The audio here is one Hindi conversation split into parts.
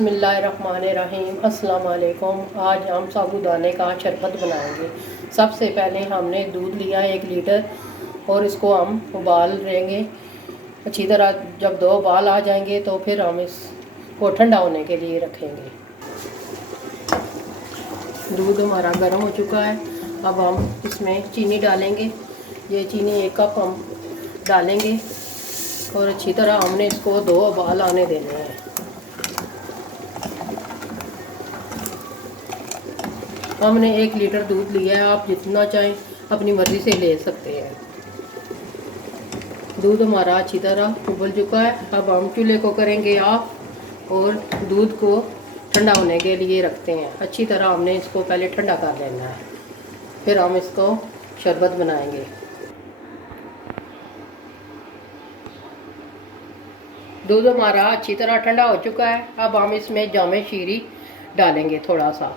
बिस्मिल्लाहिर्रहमानिर्रहीम। अस्सलाम वालेकुम। आज हम साबूदाने का शरबत बनाएंगे। सबसे पहले हमने दूध लिया 1 लीटर और इसको हम उबाल लेंगे अच्छी तरह। जब 2 उबाल आ जाएंगे तो फिर हम इसको ठंडा होने के लिए रखेंगे। दूध हमारा गर्म हो चुका है। अब हम इसमें चीनी डालेंगे। ये चीनी 1 कप हम डालेंगे और अच्छी तरह हमने इसको 2 उबाल आने देने हैं। हमने 1 लीटर दूध लिया है, आप जितना चाहें अपनी मर्ज़ी से ले सकते हैं। दूध हमारा अच्छी तरह उबल चुका है। अब हम चूल्हे को करेंगे ऑफ और दूध को ठंडा होने के लिए रखते हैं। अच्छी तरह हमने इसको पहले ठंडा कर लेना है, फिर हम इसको शरबत बनाएंगे। दूध हमारा अच्छी तरह ठंडा हो चुका है। अब हम इसमें जामे शीरी डालेंगे थोड़ा सा।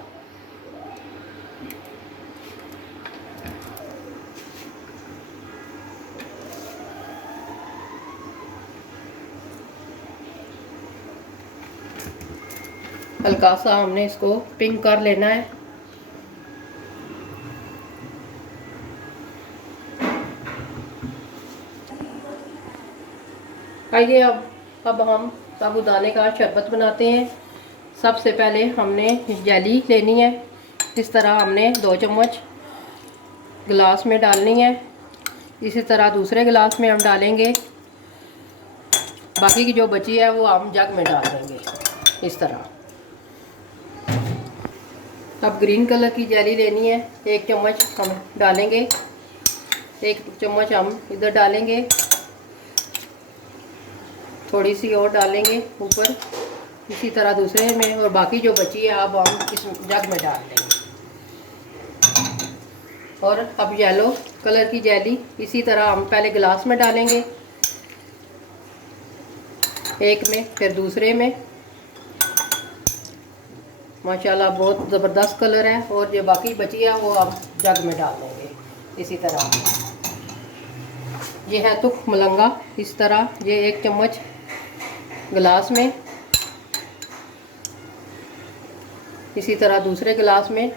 हल्का सा हमने इसको पिंक कर लेना है। आइए अब हम साबूदाने का शरबत बनाते हैं। सबसे पहले हमने जेली लेनी है। इस तरह हमने 2 चम्मच गिलास में डालनी है। इसी तरह दूसरे गिलास में हम डालेंगे। बाकी की जो बची है वो हम जग में डाल देंगे इस तरह। अब ग्रीन कलर की जेली लेनी है। 1 चम्मच हम डालेंगे, 1 चम्मच हम इधर डालेंगे, थोड़ी सी और डालेंगे ऊपर। इसी तरह दूसरे में, और बाकी जो बची है अब हम इस जग में डाल देंगे। और अब येलो कलर की जेली इसी तरह हम पहले गिलास में डालेंगे, एक में फिर दूसरे में। माशाल्लाह बहुत ज़बरदस्त कलर है। और जो बाकी बची है वो हम जग में डाल देंगे इसी तरह। ये है तुख मलंगा। इस तरह ये 1 चम्मच गिलास में, इसी तरह दूसरे गिलास में,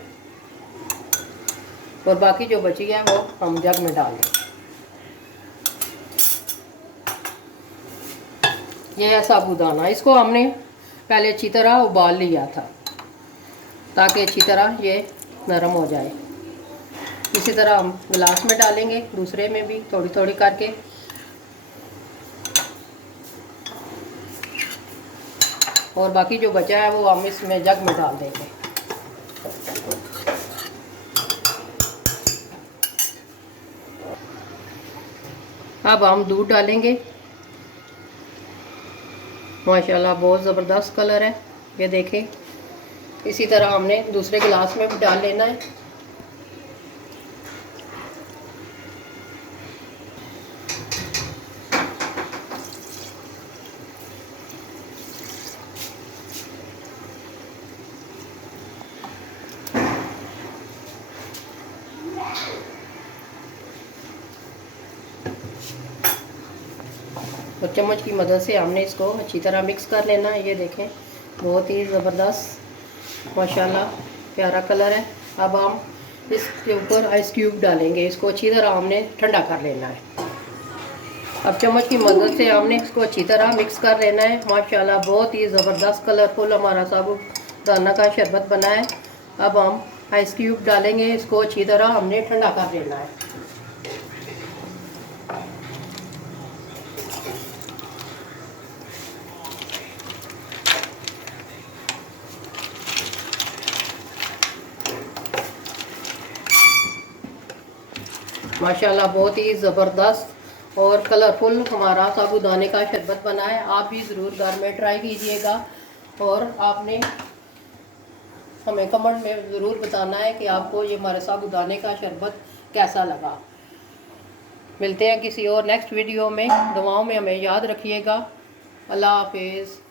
और बाकी जो बची है वो हम जग में डाल देंगे। ये है साबूदाना। इसको हमने पहले अच्छी तरह उबाल लिया था ताकि अच्छी तरह ये नरम हो जाए। इसी तरह हम गिलास में डालेंगे, दूसरे में भी थोड़ी थोड़ी करके। और बाकी जो बचा है वो हम इसमें जग में डाल देंगे। अब हम दूध डालेंगे। माशाल्लाह बहुत ज़बरदस्त कलर है, ये देखें। इसी तरह हमने दूसरे गिलास में भी डाल लेना है। और चम्मच की मदद से हमने इसको अच्छी तरह मिक्स कर लेना है। ये देखें बहुत ही ज़बरदस्त माशाल्लाह प्यारा कलर है। अब हम इसके ऊपर आइस क्यूब डालेंगे। इसको अच्छी तरह हमने ठंडा कर लेना है। अब चम्मच की मदद से हमने इसको अच्छी तरह मिक्स कर लेना है। माशाल्लाह बहुत ही ज़बरदस्त कलरफुल हमारा साबूदाना का शरबत बना है। अब हम आइस क्यूब डालेंगे। इसको अच्छी तरह हमने ठंडा कर लेना है। माशाल्लाह बहुत ही ज़बरदस्त और कलरफुल हमारा साबूदाने का शरबत बना है। आप भी ज़रूर घर में ट्राई कीजिएगा और आपने हमें कमेंट में ज़रूर बताना है कि आपको ये हमारे साबूदाने का शरबत कैसा लगा। मिलते हैं किसी और नेक्स्ट वीडियो में। दुआओं में हमें याद रखिएगा। अल्लाह हाफिज़।